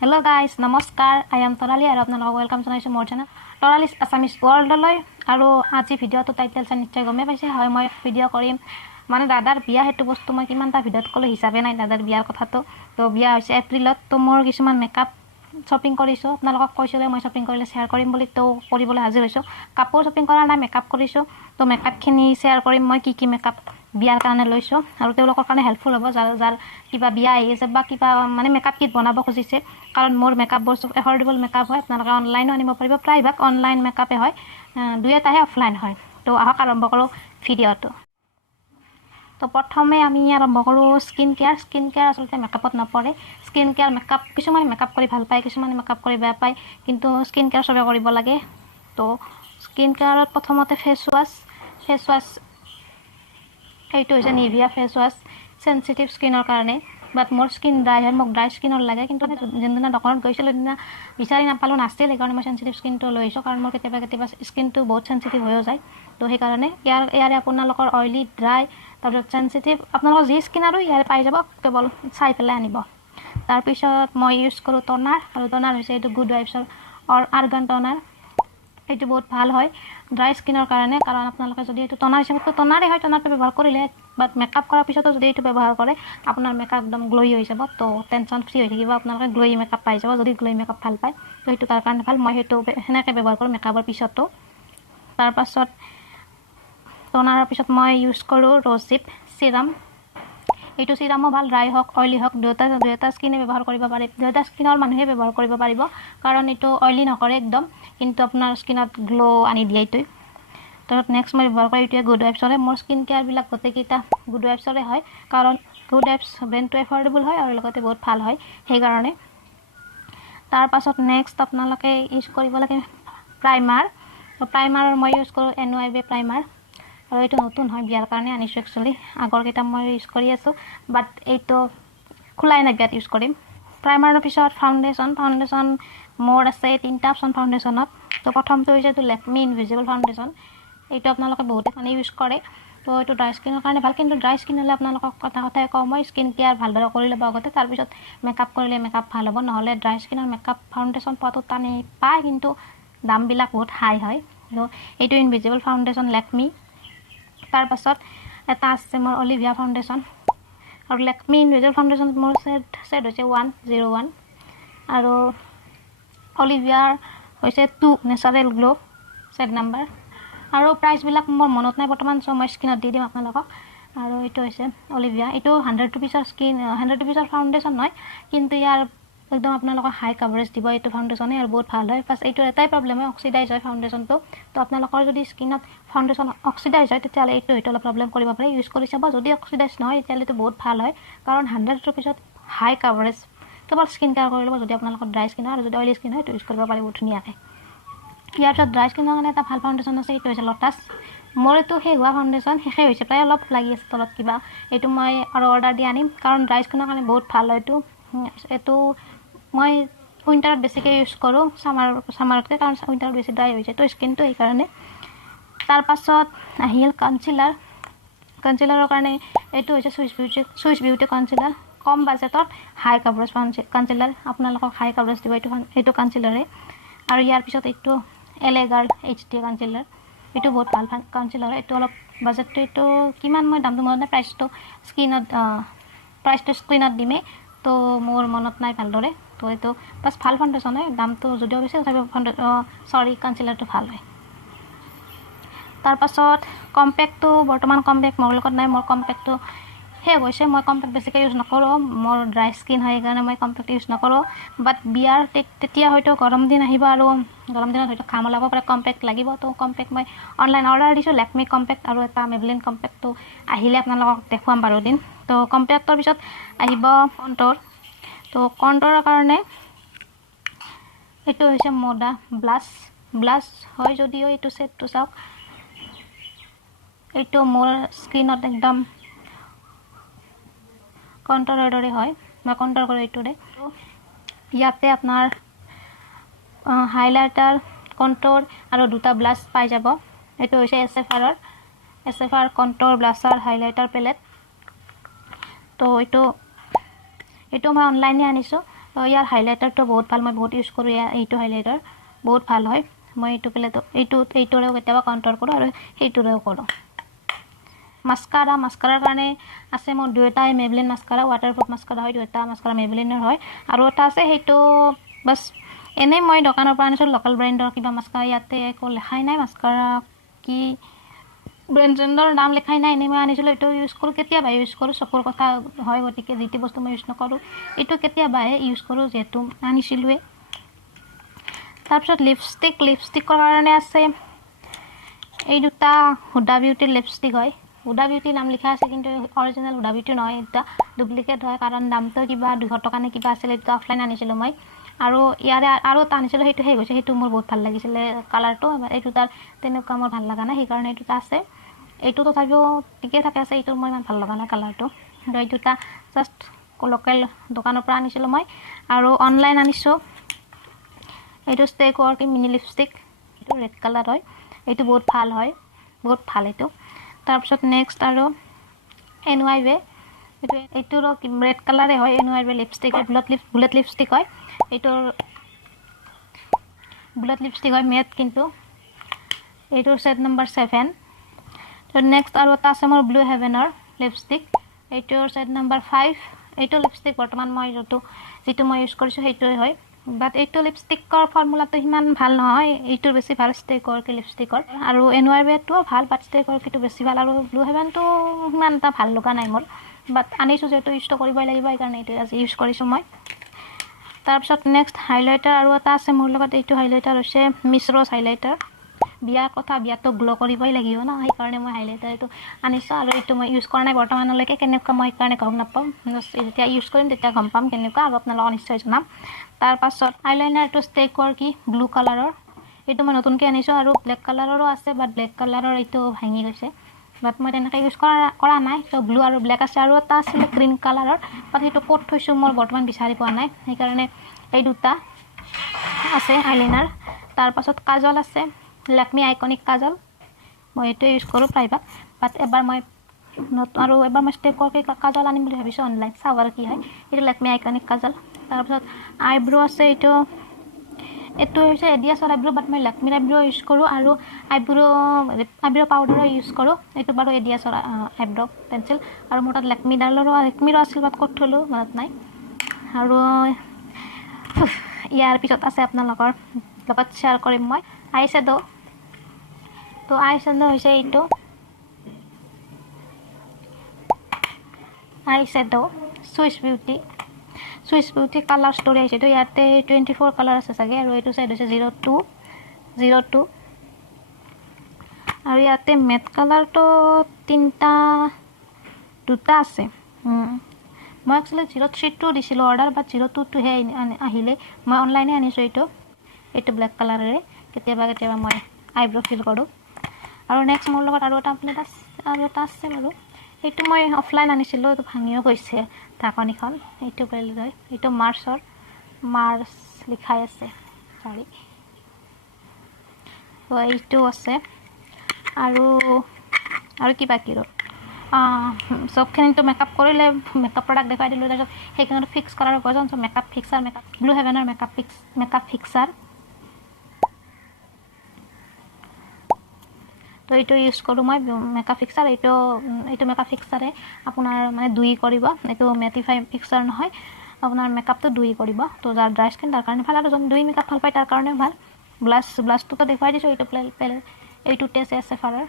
Hello guys, namaskar. I am Tonali and apnalok welcome to my channel. Tonali's Assamese world loi aru aji video to title cha nichchoi gome paise hoy moi video korim মানে দাদাৰ বিয়া হেতু বস্তু মই কিমান টা ভিডিওত কলো হিচাপে নাই দাদাৰ বিয়াৰ কথাটো তো বিয়া হৈছে এপ্ৰিলত তো মোৰ কিছুমান মেকআপ শপিং কৰিছো আপোনালোকক কৈছো যে মই শপিং কৰিলে শেয়াৰ কৰিম বুলি তো কৰিবলৈ হাজিৰ হৈছো কাপোৰ শপিং কৰা নাই মেকআপ কৰিছো তো মেকআপ খিনি শেয়াৰ কৰিম মই কি মেকআপ বিয়াৰ কাৰণে লৈছো আৰু তেওঁলোকৰ কাৰণে হেল্পফুল হ'ব যাৰ কিবা বিয়া আহি আছে বা কিবা মানে মেকআপ কিট বনাব খুজিছে কাৰণ মোৰ মেকআপ বস্তু এফৰ্ডেবল মেকআপ হয় আপোনালোকে অনলাইনও আনিব পাৰিব প্ৰায়ভাগ অনলাইন মেকআপে হয় দুই এটাহে অফলাইন হয় তো আহক আৰম্ভ কৰো ভিডিওটো তো প্ৰথমে আমি আৰম্ভ কৰো স্কিন কেয়াৰ আসলতে মেকআপত নপৰে স্কিন কেয়াৰ মেকআপ কিছুমান মেকআপ কৰি ভাল পায় কিছুমান মেকআপ কৰি বেয়া পায় কিন্তু স্কিন কেয়াৰ সবে কৰিব লাগে তো স্কিন কেয়াৰত প্ৰথমতে ফেস ওয়াশ এইটো হৈছে নিভিয়া ফেস ওয়াশ সেনসিটিভ স্কিনৰ কাৰণে বাট মোৰ স্কিন ড্ৰাই হয় মোক ড্ৰাই স্কিনৰ লাগে কিন্তু যেনদিনা দোকানত গৈছিলো দিনা বিচাৰি নাপালো নাছিল সেইকাৰণে মই সেনসিটিভ স্কিনটো লৈছো কাৰণ মোৰ কেতিয়াবা স্কিনটো বহুত সেনসিটিভ হৈ যায় তো সেইকাৰণে ইয়াৰে আপোনালোকৰ অইলি ড্ৰাই তাৰপিছত সেনসিটিভ আপোনালোকৰ যি স্কিন আৰু ইয়াৰে পাই যাব কেৱল চাই পেলাই আনিব তাৰপিছত মই ইউজ কৰো টনাৰ আৰু টনাৰ হৈছে এইটো গুড ভাইবছৰ আৰ্গান টনাৰ এইটো বহুত ভাল হয় ড্ৰাই স্কিনৰ কাৰণে কাৰণ আপোনালোকে যদি এইটো টনাৰ হিচাপে টনাৰে হয় টনাৰটো ব্যৱহাৰ কৰিলে বাট মেকআপ কৰাৰ পিছতো যদি এইটো ব্যৱহাৰ কৰে আপোনাৰ মেকআপ একদম গ্লোই হৈ যাব তো টেনচন ফ্ৰী হৈ থাকিব আপোনালোকে গ্লোই মেকআপ পাই যাব যদি গ্লোই মেকআপ ভাল পায় তো সেইটো তাৰ কাৰণে ভাল মই সেইটো সেনেকৈ ব্যৱহাৰ কৰোঁ মেকআপৰ পিছতো তাৰপাছত টনাৰৰ পিছত মই ইউজ কৰোঁ ৰ'জিপ চিৰাম এইটো চিৰামো ভাল ড্ৰাই হওক অইলি হওক দুয়োটা স্কিনে ব্যৱহাৰ কৰিব পাৰে দুয়োটা স্কিনৰ মানুহে ব্যৱহাৰ কৰিব পাৰিব কাৰণ এইটো অইলি নকৰে একদম কিন্তু আপোনাৰ স্কিনত গ্লো আনি দিয়ে এইটোৱে তাৰপিছত নেক্সট মই ব্যৱহাৰ কৰোঁ এইটোৱে গুড ভাইবছৰে মোৰ স্কিন কেয়াৰবিলাক গোটেইকেইটা গুড ভাইবছৰে হয় কাৰণ গুড ভাইবছ ব্ৰেণ্ডটো এফৰ্ডেবল হয় আৰু লগতে বহুত ভাল হয় সেইকাৰণে তাৰপাছত নেক্সট আপোনালোকে ইউজ কৰিব লাগে প্ৰাইমাৰৰ মই ইউজ কৰোঁ NYB প্ৰাইমাৰ আৰু এইটো নতুন হয় বিয়াৰ কাৰণে আনিছোঁ একচুৱেলি আগৰ কেইটা মই ইউজ কৰি আছোঁ বাট এইটো খোলাই নাই বিয়াত ইউজ কৰিম প্ৰাইমাৰৰ পিছত ফাউণ্ডেশ্যন মোৰ আছে তিনিটা অপশ্যন ফাউণ্ডেশ্যনত তো প্ৰথমটো হৈছে এইটো লেকমি ইনভিজিবল ফাউণ্ডেশ্যন এইটো আপোনালোকে বহুতে মানে ইউজ কৰে তো এইটো ড্ৰাই স্কিনৰ কাৰণে ভাল কিন্তু ড্ৰাই স্কিন হ'লে আপোনালোকক কথাই কওঁ মই স্কিন কেয়াৰ ভালদৰে কৰি ল'ব আগতে তাৰপিছত মেকআপ কৰিলে মেকআপ ভাল হ'ব নহ'লে ড্ৰাই স্কিনৰ মেকআপ ফাউণ্ডেশ্যন পোৱাটো টানি পায় কিন্তু দামবিলাক বহুত হাই হয় তো এইটো ইনভিজিবল ফাউণ্ডেশ্যন লেকমি তাৰপাছত এটা আছে মোৰ অলিভিয়া ফাউণ্ডেশ্যন আৰু লেকমি ইনভিজিবল ফাউণ্ডেশ্যন মোৰ ছেট হৈছে 101 আৰু অলিভিয়াৰ হৈছে 2 নেচাৰেল গ্লো ছেট নাম্বাৰ আৰু প্ৰাইচবিলাক মোৰ মনত নাই বৰ্তমান চ' মই স্ক্ৰীনত দি দিম আপোনালোকক আৰু এইটো হৈছে অলিভিয়া এইটো 100 ৰুপিছৰ ফাউণ্ডেশ্যন নহয় কিন্তু ইয়াৰ একদম আপোনালোকক হাই কাভাৰেজ দিব এইটো ফাউণ্ডেশ্যনে আৰু বহুত ভাল হয় ফাৰ্ষ্ট এইটো এটাই প্ৰব্লেম হয় অক্সিডাইজ হয় ফাউণ্ডেশ্যনটো তো আপোনালোকৰ যদি স্কিনত ফাউণ্ডেশ্যন অক্সিডাইজ হয় তেতিয়াহ'লে এইটো অলপ প্ৰব্লেম কৰিব পাৰে ইউজ কৰি চাব যদি অক্সিডাইজ নহয় তেতিয়াহ'লে বহুত ভাল হয় কাৰণ 100 ৰুপিছত হাই কাভাৰেজ কেৱল স্কিন কেয়াৰ কৰি ল'ব যদি আপোনালোকৰ ড্ৰাই স্কিন হয় আৰু যদি অইলি স্কিন হয় এইটো ইউজ কৰিব পাৰিব ধুনীয়াকৈ ইয়াৰ পিছত ড্ৰাই স্কিনৰ কাৰণে এটা ভাল ফাউণ্ডেশ্যন আছে এইটো হৈছে লটাছ মোৰ এইটো শেষ হোৱা ফাউণ্ডেশ্যন শেষে হৈছে প্ৰায় অলপ লাগি আছে তলত কিবা এইটো মই আৰু অৰ্ডাৰ দি আনিম কাৰণ ড্ৰাই স্কিনৰ কাৰণে বহুত ভাল হয় এইটো মই উইণ্টাৰত বেছিকৈ ইউজ কৰোঁ ছামাৰতকৈ কাৰণ উইণ্টাৰত বেছি ড্ৰাই হৈছে তো স্কিনটো সেইকাৰণে তাৰপাছত আহিল কনচিলাৰৰ কাৰণে এইটো হৈছে চুইচ বিউটি কনচিলাৰ কম বাজেটত হাই কাভাৰেজ কনচিলাৰ আপোনালোকক হাই কাভাৰেজ দিব এইটো কনচিলাৰে আৰু ইয়াৰ পিছত এইটো LA Girl HD কনচিলাৰ এইটো বহুত ভাল কনচিলাৰ এইটো অলপ বাজেটটো এইটো কিমান মই দামটো মনত নাই প্ৰাইচটো স্ক্ৰীনত দিমেই তো মোৰ মনত নাই ভালদৰে তো এইটো বাছ ভাল ফাউণ্ডেশ্যন হয় দামটো যদিও বেছি তথাপি কনচিলাৰটো ভাল হয় তাৰপাছত কম্পেক্টটো বৰ্তমান কম্পেক্ট মোৰ লগত নাই মোৰ কম্পেক্টটো শেষ হৈছে মই কম্পেক্ট বেছিকৈ ইউজ নকৰোঁ মোৰ ড্ৰাই স্কিন হয় সেইকাৰণে মই কম্পেক্ট ইউজ নকৰোঁ বাট বিয়াৰ তেতিয়া হয়তো গৰম দিন আহিব আৰু গৰম দিনত হয়তো ঘাম ওলাব পাৰে কম্পেক্ট লাগিব তো কম্পেক্ট মই অনলাইন অৰ্ডাৰ দিছোঁ লেকমি কম্পেক্ট আৰু এটা মেবলিন কম্পেক্টটো আহিলে আপোনালোকক দেখুৱাম বাৰু দিন তো কম্পেক্টৰ পিছত আহিব কণ্টৰ তো কণ্টৰৰ কাৰণে এইটো হৈছে মডা ব্লাছ হয় যদিও এইটো ছেটটো চাওক এইটো মোৰ স্কিনত একদম কণ্টৰৰ দৰে হয় মই কণ্টৰ কৰোঁ এইটোৰে ইয়াতে আপোনাৰ হাইলাইটাৰ কণ্টৰ আৰু দুটা ব্লাছ পাই যাব এইটো হৈছে SFR কণ্টৰ ব্লাছাৰ হাইলাইটাৰ পেলেট তো এইটো মই অনলাইনে আনিছোঁ ইয়াৰ হাইলাইটাৰটো বহুত ভাল, মই বহুত ইউজ কৰোঁ এইটো হাইলাইটাৰ বহুত ভাল হয়। মই এইটো পেলেটো এইটোৰেও কেতিয়াবা কাউণ্টাৰ কৰোঁ আৰু সেইটোৰেও কৰোঁ। মাস্কাৰাৰ কাৰণে আছে মোৰ দুয়োটাই মেবলিন মাস্কাৰা, ৱাটাৰপ্ৰুফ মাস্কাৰা হয়, দুয়োটা মাস্কাৰা মেবলিনৰ হয়। আৰু এটা আছে সেইটো বাছ এনেই মই দোকানৰ পৰা আনিছোঁ লোকেল ব্ৰেণ্ডৰ কিবা মাস্কাৰা, ইয়াতে একো লেখাই নাই মাস্কাৰা কি ব্ৰেণ্ডৰ নাম লেখাই নাই, এনেই মই আনিছিলোঁ। এইটো ইউজ কৰোঁ, কেতিয়াবা ইউজ কৰোঁ, চকুৰ কথা হয়, গতিকে যিটো বস্তু মই ইউজ নকৰোঁ এইটো কেতিয়াবাহে ইউজ কৰোঁ, যিহেতু আনিছিলোঁৱে। তাৰপিছত লিপষ্টিকৰ কাৰণে আছে এই দুটা হুডা বিউটিৰ লিপষ্টিক হয়। হুডা বিউটি নাম লিখা আছে, কিন্তু অৰিজিনেল হুডা বিউটি নহয়, এটা ডুপ্লিকেট হয়, কাৰণ দামটো কিবা 200 টকা নে কিবা আছিলে। এইটো অফলাইন আনিছিলোঁ মই, আৰু ইয়াৰে আৰু এটা আনিছিলোঁ, সেইটো শেষ হৈছে। সেইটো মোৰ বহুত ভাল লাগিছিলে কালাৰটো, এইটো তাৰ তেনেকুৱা মোৰ ভাল লগা নাই, সেইকাৰণে এইটো আছে। এইটো তথাপিও ঠিকে থাকে আছে, এইটো মই ইমান ভাল লগা নাই কালাৰটো। এই দুটা জাষ্ট লোকেল দোকানৰ পৰা আনিছিলোঁ মই। আৰু অনলাইন আনিছোঁ এইটো ষ্টেক ৱৰ্ক মিনি লিপষ্টিক, এইটো ৰেড কালাৰ হয়, এইটো বহুত ভাল হয়, বহুত ভাল এইটো। তাৰপিছত নেক্সট আৰু NYB, এইটোৰো ৰেড কালাৰে হয়, NYB লিপষ্টিক হয়, বুলেট লিপষ্টিক হয়, এইটোৰ বুলেট লিপষ্টিক হয় মেট, কিন্তু এইটোৰ ছেট নম্বৰ 7। তো নেক্সট আৰু এটা আছে মোৰ ব্লু হেভেনৰ লিপষ্টিক, এইটোৰ ছেট নম্বৰ 5। এইটো লিপষ্টিক বৰ্তমান মই যিটো মই ইউজ কৰিছোঁ সেইটোৱে হয়, বাট এইটো লিপষ্টিকৰ ফৰ্মুলাটো সিমান ভাল নহয়, এইটোৰ বেছি ভাল ষ্টেক ৱৰ্কি লিপষ্টিকৰ। আৰু NYBটোও ভাল, বাট ষ্টেক ৱৰ্কিটো বেছি ভাল। আৰু ব্লু হেভেনটো সিমান এটা ভাল লগা নাই মোৰ, বাট আনিছোঁ যিহেতু ইউজটো কৰিবই লাগিব, সেইকাৰণে এইটো আজি ইউজ কৰিছোঁ মই। তাৰপিছত নেক্সট হাইলাইটাৰ আৰু এটা আছে মোৰ লগত, এইটো হাইলাইটাৰ হৈছে মিছ ৰ'জ হাইলাইটাৰ। বিয়াতো গ্ল' কৰিবই লাগিব ন, সেইকাৰণে মই হাইলাইটাৰ এইটো আনিছোঁ। আৰু এইটো মই ইউজ কৰা নাই বৰ্তমানলৈকে, কেনেকুৱা মই সেইকাৰণে গম নাপাম, যেতিয়া ইউজ কৰিম তেতিয়া গম পাম কেনেকুৱা, আৰু আপোনালোকক নিশ্চয় জনাম। তাৰপাছত আইলাইনাৰটো ষ্টেক ৱৰ্কি ব্লু কালাৰৰ, এইটো মই নতুনকৈ আনিছোঁ। আৰু ব্লেক কালাৰৰো আছে, বাট ব্লেক কালাৰৰ এইটো ভাঙি গৈছে, বাট মই তেনেকৈ ইউজ কৰা নাই। তো ব্লু আৰু ব্লেক আছে, আৰু এটা আছিলে গ্ৰীণ কালাৰৰ, বাট সেইটো ক'ত থৈছোঁ মই বৰ্তমান বিচাৰি পোৱা নাই, সেইকাৰণে এই দুটা আছে আইলাইনাৰ। তাৰপাছত কাজল আছে, লেকমি আইকনিক কাজল, মই এইটোৱে ইউজ কৰোঁ প্ৰায়ভাগ, বাট এবাৰ মই ষ্টেক ৱৰ্কি কাজল আনিম বুলি ভাবিছোঁ অনলাইন, চাওঁ আৰু কি হয়। এইটো লেকমি আইকনিক কাজল। তাৰপিছত আইব্ৰ' আছে, এইটো হৈছে এডিয়াছৰ আইব্ৰ', বাট মই লেকমিৰ আইব্ৰ' ইউজ কৰোঁ, আৰু আইব্ৰ' পাউডাৰো ইউজ কৰোঁ। এইটো বাৰু এডিয়াছৰ আইব্ৰ' পেঞ্চিল, আৰু মোৰ তাত লেকমিৰো আছিল, বাট ক'ত থলোঁ মনত নাই। আৰু ইয়াৰ পিছত আছে আপোনালোকৰ লগত শ্বেয়াৰ কৰিম মই আই শ্বেড'। তো আই শ্বেড' হৈছে এইটো eye shade' swiss beauty colour story আহিছে। তো ইয়াতে 24 কালাৰ আছে চাগে, আৰু এইটো চাইড হৈছে 02। আৰু ইয়াতে মেট কালাৰটো দুটা আছে। মই একচুৱেলি 03টো দিছিলোঁ অৰ্ডাৰ, বাট 02টোহে আহিলে। মই অনলাইনে আনিছোঁ এইটো ব্লেক কালাৰেৰে। কেতিয়াবা মই আইব্ৰ' ফিল কৰোঁ। আৰু নেক্সট মোৰ লগত আৰু এটা আছে বাৰু, এইটো মই অফলাইন আনিছিলোঁ, এইটো ভাঙিও গৈছে ঢাকনিখন। এইটো হয়, এইটো মাৰ্চ লিখাই আছে, চৰি। তো এইটো আছে, আৰু কিবা চবখিনিতো মেকআপ কৰিলে, মেকআপ প্ৰডাক্ট দেখুৱাই দিলোঁ। তাৰপিছত সেইখিনিতো ফিক্স কৰাৰ প্ৰয়োজন, মেকআপ ফিক্সাৰ, ব্লু হেভেনৰ মেকআপ ফিক্সাৰ। তো এইটো ইউজ কৰোঁ মই মেকআপ ফিক্সাৰ। এইটো মেকআপ ফিক্সাৰে আপোনাৰ মানে দুই কৰিব, এইটো মেটিফাই ফিক্সাৰ নহয়, আপোনাৰ মেকআপটো দুই কৰিব। তো যাৰ ড্ৰাই স্কিন তাৰ কাৰণে ভাল, আৰু যোন দুই মেকআপ ভাল পায় তাৰ কাৰণেও ভাল। ব্লাছটোতো দেখুৱাই দিছোঁ, এইটো টেষ্ট এফাৰৰ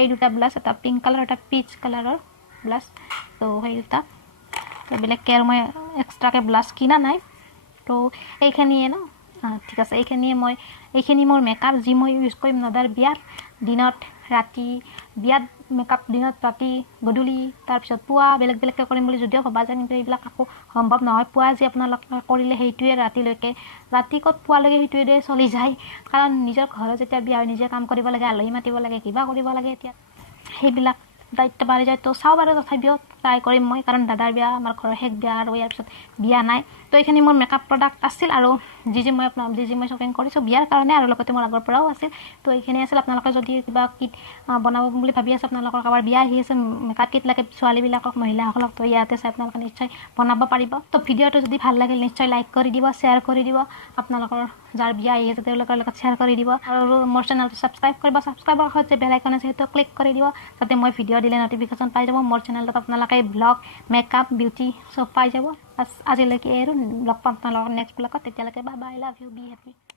এই দুটা ব্লাছ, এটা পিংক কালাৰ, এটা পিচ কালাৰৰ ব্লাছ। তো সেই দুটা, তো বেলেগকৈ আৰু মই এক্সট্ৰাকৈ ব্লাছ কিনা নাই। তো এইখিনিয়ে ন, ঠিক আছে, এইখিনি মোৰ মেকআপ, যি মই ইউজ কৰিম নদাৰ বিয়াত, দিনত ৰাতি, বিয়াত মেকআপ দিনত ৰাতি গধূলি, তাৰপিছত পুৱা বেলেগকৈ কৰিম বুলি যদিও ভবা যায়, কিন্তু এইবিলাক আকৌ সম্ভৱ নহয়। পুৱা যি আপোনালোকে কৰিলে সেইটোৱে ৰাতি ক'ত পুৱালৈকে সেইটোৱে চলি যায়, কাৰণ নিজৰ ঘৰত যেতিয়া বিয়া হয়, নিজে কাম কৰিব লাগে, আলহী মাতিব লাগে, কিবা কৰিব লাগে, এতিয়া সেইবিলাক দায়িত্ব বাঢ়ি যায়। তো চাওঁ বাৰু, তথাপিও ট্ৰাই কৰিম মই, কাৰণ দাদাৰ বিয়া, আমাৰ ঘৰৰ শেষ বিয়া, আৰু ইয়াৰ পিছত বিয়া নাই। তো এইখিনি মোৰ মেকআপ প্ৰডাক্ট আছিল, আৰু যি মই শ্বপিং কৰিছোঁ বিয়াৰ কাৰণে আৰু লগতে মোৰ আগৰ পৰাও আছিল তো এইখিনি আছিল আপোনালোকে যদি কিবা কিট বনাব বুলি ভাবি আছে আপোনালোকৰ কাৰোবাৰ বিয়া আহি আছে মেকআপ কিট লাগে ছোৱালীবিলাকক মহিলাসকলক তো ইয়াতে চাই আপোনালোকে নিশ্চয় বনাব পাৰিব তো ভিডিঅ'টো যদি ভাল লাগিল নিশ্চয় লাইক কৰি দিব শ্বেয়াৰ কৰি দিব আপোনালোকৰ যাৰ বিয়া আহি আছে তেওঁলোকৰ লগত শ্বেয়াৰ কৰি দিব আৰু মোৰ চেনেলটো ছাবস্ক্ৰাইব কৰিব ছাবস্ক্ৰাইবৰ কাষত যে বেল আইকন আছে সেইটো ক্লিক কৰি দিব যাতে মই ভিডিঅ' দিলে নটিফিকেশ্যন পাই যাব মোৰ চেনেলটোত আপোনালোকে ব্লগ মেকআপ বিউটি চব পাই যাব আজিলৈকে আৰু লগ পাম আপোনালোকৰ নেক্সট ব্লগত তেতিয়ালৈকে bye bye love you be happy